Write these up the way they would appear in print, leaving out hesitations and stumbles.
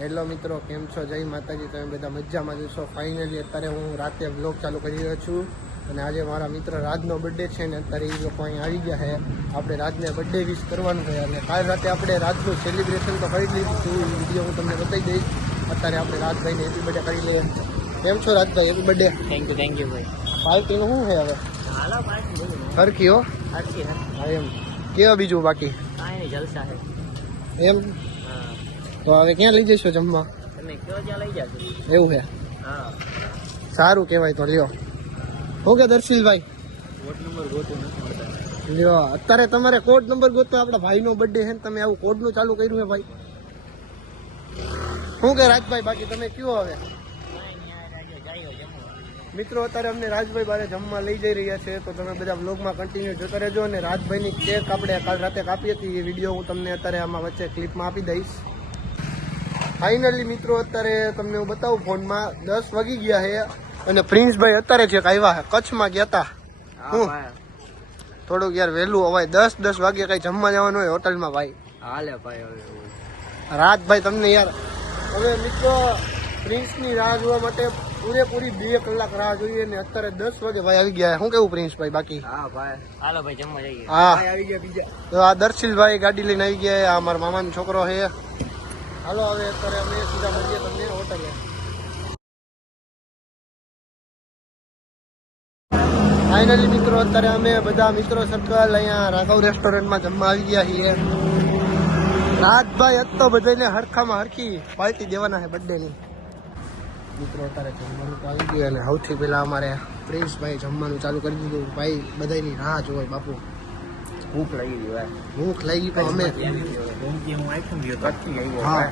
Hello મિત્રો, કેમ છો? જય માતાજી. તમે બધા મજામાં જશો? ફાઇનલી અત્યારે હું રાતે બ્લોગ ચાલુ કરી રહ્યો છું અને આજે મારા મિત્ર રાજનો બર્થડે છે ને અત્યારે એ લોકો અહીં આવી ગયા છે. આપણે રાજને બર્થડે વિશ કરવાનું છે અને કાલ રાતે આપણે રાજનું સેલિબ્રેશન તો કરી લીધું હતું. વિડીયો હું તમને બતાવી દઈશ. અત્યારે આપણે રાજભાઈને હેપી બર્થડે કરી લઈએ. કેમ છો Rajbhai? Happy birthday. Thank you ભાઈ. પાર્ટીનું શું છે હવે? હરખી હો. હા એમ કેવા બીજું બાકી? જલસા છે એમ તો હવે ક્યાં લઈ જઈશું જમવા? તમે કયો ત્યાં લઈ જાજો. એવું છે? હા સારું કહેવાય. તો લ્યો. ઓકે દર્શિલભાઈ, કોડ નંબર ગોતો નથી મળતા. લ્યો અત્યારે તમારે કોડ નંબર ગોતો. આપણા ભાઈનો બર્થડે છે ને તમે આવું કોડનું ચાલુ કર્યું છે ભાઈ. શું કે રાજભાઈ બાકી તમે કયો હવે? મિત્રો અત્યારે અમને રાજભાઈ બારે જમવા લઈ જઈ રહ્યા છે તો તમે બધા વ્લોગમાં કન્ટિન્યુ જોતા રહેજો. અને રાજભાઈની કેક આપણે કાલ રાતે કાપી હતી એ વિડીયો હું તમને અત્યારે આમાં વચ્ચે ક્લિપમાં આપી દઈશ. ફાઇનલી મિત્રો અત્યારે તમને હું બતાવું ફોનમાં 10 વાગી ગયા છે અને પ્રિન્સભાઈ અત્યારે છે આવ્યા છે. કચ્છમાં ગયા હતા. હું થોડુંક યાર વહેલું અવાય 10 વાગે કઈ જમવા જવાનું હોય હોટલમાં ભાઈ. હાલે ભાઈ હવે રાજભાઈ તમને યાર હવે મિત્રો પ્રિન્સની રાહ જોવા માટે પૂરેપૂરી 2 કલાક રાહ જોઈએ ને અત્યારે 10 વાગે ભાઈ આવી ગયા. શું કેવું પ્રિન્સભાઈ બાકી? હા ભાઈ હાલો ભાઈ જમવા જઈએ. હા આવી ગયા બીજા. તો આ દર્શિલભાઈ ગાડી લઈને આવી ગયા. આ મારા મામાનો છોકરો છે. હાલો હવે અત્યારે અમે સીધા મળીએ તમને હોટલે. ફાઇનલી મિત્રો અત્યારે અમે બધા મિત્રો સર્કલ અહીંયા રાઘવ રેસ્ટોરન્ટમાં જમવા આવી ગયા છીએ. રાજભાઈ હતો બધાને હરખામાં હરખી પાર્ટી દેવાના છે બર્થડેની. મિત્રો અત્યારે જમવાનું તો આવી ગયું અને સૌથી પહેલાં અમારે પ્રિન્સભાઈ જમવાનું ચાલુ કરી દીધું. ભાઈ બધાની રાહ જોવાય બાપુ. ભૂખ લાગી ગઈ ભાઈ. ભૂખ લાગી પણ અમે હા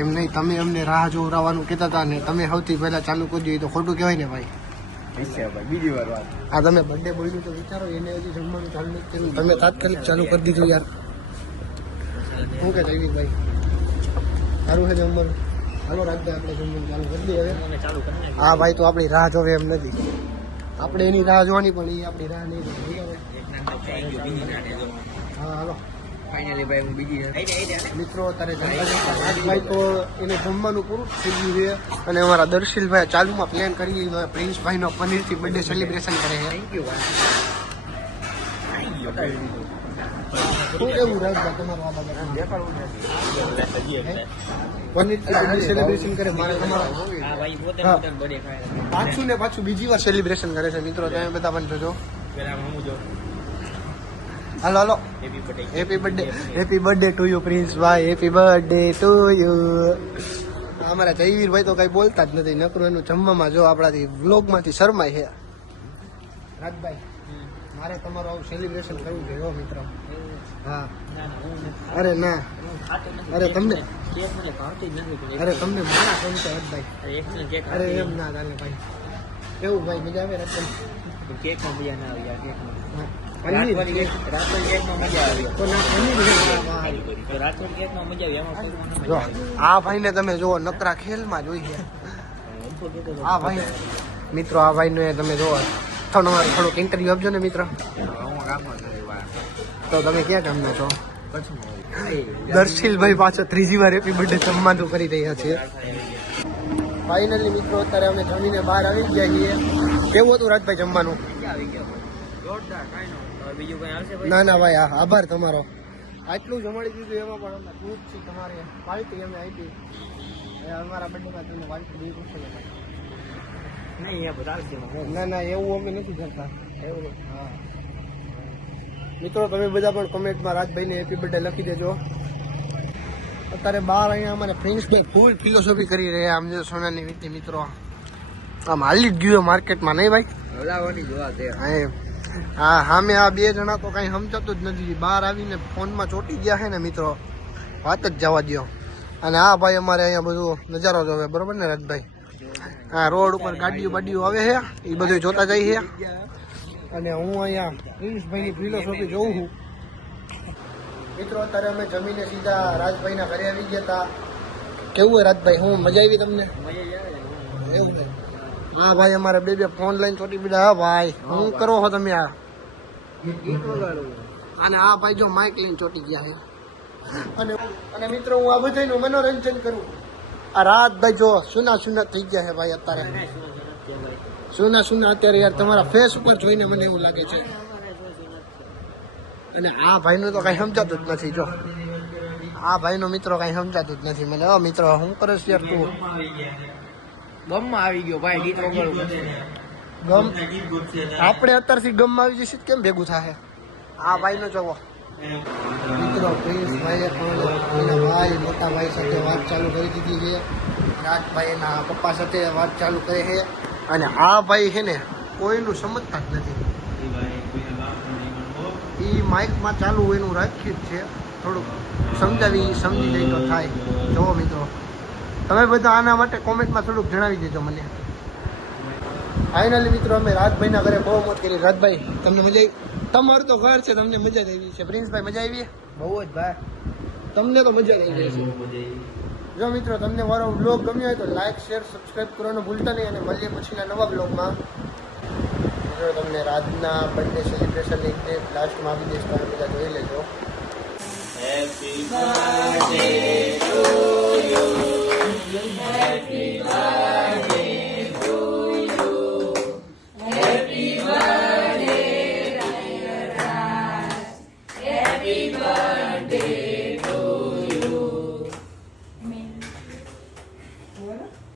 એમ નહીં, તમે અમને રાહ જોવરાવાનું કહેતા હતા ને તમે સૌથી પહેલા ચાલુ કરી દીધું તો ખોટું કહેવાય ને ભાઈ. બીજી વાર વાત. આ તમે બર્થડે બોલ્યું તો વિચારો એને હજી જમવાનું ચાલુ નથી કર્યું. તમે તાત્કાલિક ચાલુ કરી દીધું યાર. શું કે જયવીરભાઈ સારું છે જમવાનું? હાલો રાજભાઈ આપણે જમવાનું ચાલુ કરી દઈએ હવે. હા ભાઈ તો આપણી રાહ જોવે એમ નથી. આપણે એની રાહ જોવાની પણ એ આપણી રાહ નહીં જોવે. હા હાલો ફાઇનલી ભાઈ હું બીજી મિત્રો અત્યારે રાજભાઈ તો એને જમવાનું પૂરું થઈ ગયું છે અને અમારા દર્શિલભાઈ ચાલુમાં પ્લાન કરી પ્રિન્સભાઈનો પનીરથી બર્થડે સેલિબ્રેશન કરે છે. થેન્ક યુ ભાઈ. શું કેવું રાજભાઈ તમારું આ બાબત? પનીરથી બર્થડે સેલિબ્રેશન કરે મારે તમારા હા ભાઈ પોતે હા. બર્થડે ખાય. પાછું ને પાછું બીજી વાર સેલિબ્રેશન કરે છે મિત્રો. તમે બધા પણ જોજો. પેલા હું જો હાલો હાલો happy birthday. Happy birthday to you પ્રિન્સભાઈ. Happy birthday to you. અમારા જયવીરભાઈ તો કઈ બોલતા જ નથી. નકરું એનું જમવામાં જો આપણાથી વ્લોગમાંથી શરમાય છે. રાજભાઈ મારે તમારું આવું સેલિબ્રેશન કરવું જોઈએ હો મિત્ર. હા અરે ના અરે તમને અરે તમને મારા કહું તો રાજભાઈ અરે એમ ના ચાલે ભાઈ. કેવું ભાઈ મજા આવે રતન? કેકમાં મજા ના આવી યાર. કેકમાં પનીર રાતોડ કેકમાં મજા આવી. તો ના પનીર છે. વાહ. રાતોડ કેકમાં મજા આવી. એમાં કોઈ જો આ ભાઈને તમે જુઓ નકરા ખેલમાં જોઈ છે. આ ભાઈ મિત્રો આ ભાઈને તમે જુઓ થોડુંક ઇન્ટરવ્યુ આપજો ને મિત્ર. તો તમે ક્યાં ગામના છો? દર્શિલભાઈ પાછો 3જી વાર હેપી બર્થડે જમવાનું કરી રહ્યા છે. ફાઇનલી મિત્રો અત્યારે અમે જમીને બહાર આવી ગયા છીએ. કેવું હતું રાજભાઈ જમવાનું? જોરદાર. કાંઈ નો બીજું કઈ આવશે ભાઈ? ના ના ભાઈ આભાર તમારો. આટલું જમાડી દીધું એમાં પણ અમે ખુશ છીએ. તમારે પાર્ટી અમે આપી. અમારા બર્થડેમાં તમને પાર્ટી દીધું છે નહીં એ બધા આવશે. ના ના એવું અમે નથી કરતા. એવું હા મિત્રો તમે બધા પણ કમેન્ટમાં રાજભાઈને હેપી બર્થડે લખી દેજો. અત્યારે બહાર અહીંયા અમારે ફ્રેન્ડ્સભાઈ ફૂલ ફિલોસોફી કરી રહ્યા. આમ જો સોનાની વીતી મિત્રો આમ હાલી જ ગયું માર્કેટમાં નહીં ભાઈ? હલાવવાની જોવા છે. હા સામે આ 2 જણા તો કાંઈ સમજાતું જ નથી. બહાર આવીને ફોનમાં ચોટી ગયા છે ને મિત્રો વાત જ જવા દો. અને આ ભાઈ અમારે અહીંયા બધું નજારો જોવે બરોબર ને રાજભાઈ? હા રોડ ઉપર ગાડીઓ બાડીઓ આવે છે એ બધું જોતા જાય છે. અને હું અહીંયા પ્રિન્સભાઈની ફિલોસોફી જોઉં છું. મિત્રો અત્યારે અમે જમીને સીધા રાજભાઈના ઘરે આવી ગયા હતા. કેવું હોય રાજભાઈ? હું મજા આવી તમને? એવું છે? હા ભાઈ અમારે 2 ફોન લઈને ચોટી પડ્યા. હા ભાઈ શું કરો છો તમે? આ અને આ ભાઈ જો માઇક લઈને ચોટી ગયા છે. અને મિત્રો હું આ બધાનું મનોરંજન કરું. આ રાતભાઈ જો સુના સુના થઈ ગયા છે ભાઈ અત્યારે. સુના અત્યારે યાર તમારા ફેસ ઉપર જોઈને મને એવું લાગે છે. અને આ ભાઈનું તો કઈ સમજાતું જ નથી. જો આ ભાઈનો મિત્રો કઈ સમજાતું જ નથી મને. મિત્રો હું કરીશ યાર તું ગમમાં આવી ગયો ભાઈ ગીત વગાડવું ગમ આપણે અત્યારથી ગમમાં આવી જઈશું કેમ ભેગું થાય. આ ભાઈનો જોવો મિત્રો પ્રિન્સ ભાઈએ પણ એના ભાઈ મોટા ભાઈ સાથે વાત ચાલુ કરી દીધી છે. રાજભાઈ એના પપ્પા સાથે વાત ચાલુ કરે છે. અને આ ભાઈ છે ને કોઈનું સમજતા જ નથી. એ માઇકમાં ચાલુ એનું રાખ્યું જ છે. થોડુંક સમજી જાય તો થાય. જુઓ મિત્રો તમે બધા આના માટે કોમેન્ટમાં થોડુંક જણાવી દેજો મને. ફાઇનલી મિત્રો અમે રાજભાઈના ઘરે બહુ મોજ કરી. રાજભાઈ તમને મજા આવી? તમારું તો ઘર છે, તમને મજા જ આવી છે. પ્રિન્સભાઈ મજા આવી? બહુ જ ભાઈ તમને તો મજા આવી જશે. જો મિત્રો તમને મારો બ્લોગ ગમ્યો હોય તો લાઈક શેર સબસ્ક્રાઈબ કરવાનું ભૂલતા નહીં. અને મળીએ પછીના નવા બ્લોગમાં. જો તમને રાજના બર્થડે સેલિબ્રેશનની ક્લિપ લાસ્ટમાં આવી દઈશ, તમે બધા જોઈ લેજો. Happy birthday to you.